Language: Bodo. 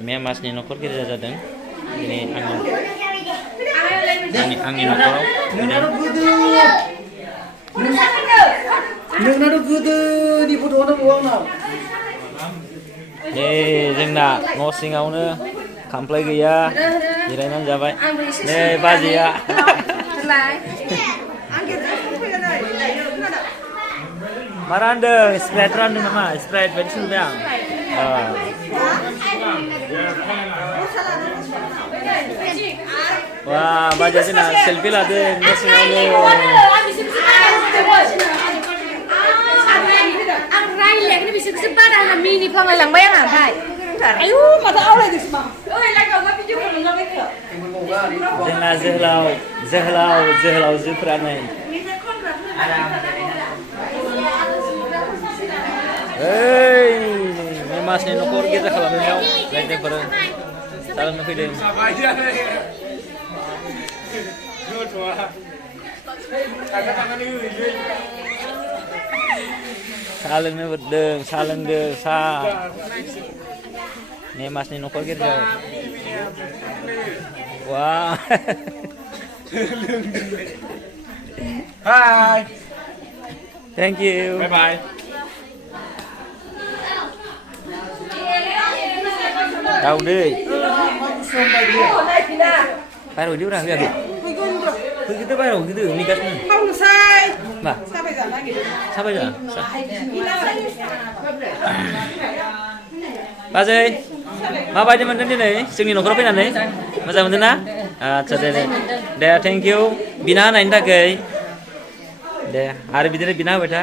Mia masni nokor girja jadwng. Ini angin nokor. Nungnaru gudu di foto na buang na. जोंना न' सिङावनो खामफ्लाय गैया जिरायनानै जाबाय नै बाजैया मा रानदों स्प्राइट रानदों नामा स्प्राइट बायदिसो नुबाय आं वा बाजैया जोंना सेलफि लादों न' सिङावनो Ini bisa kesebar dalam mini pamer lang bayang apa? Ayo, mata awal itu semua. Oh, lagi orang video kalau nggak betul. Jangan zehlau zufranai. Hey, ini masnya nokor kita kalau mau lagi pada salam nafidin. Salengnya berdeng, salengde sa. Nih mas nih nokor gitu. Wah. Hai. Thank you. Bye bye. Tahu deh. Baru dia orang lihat. Begitu baru gitu nikahnya. Mau say. Nah. Sampai sana gitu. Sampai sana. Bazai. Mabai teman-teman ini, जोंनि न'खराव फैनानै मोजां मोनदों ना? आच्छा दे thank you. बिना होनायनि थाखाय दे आरो बिदिनो बिना होबाय था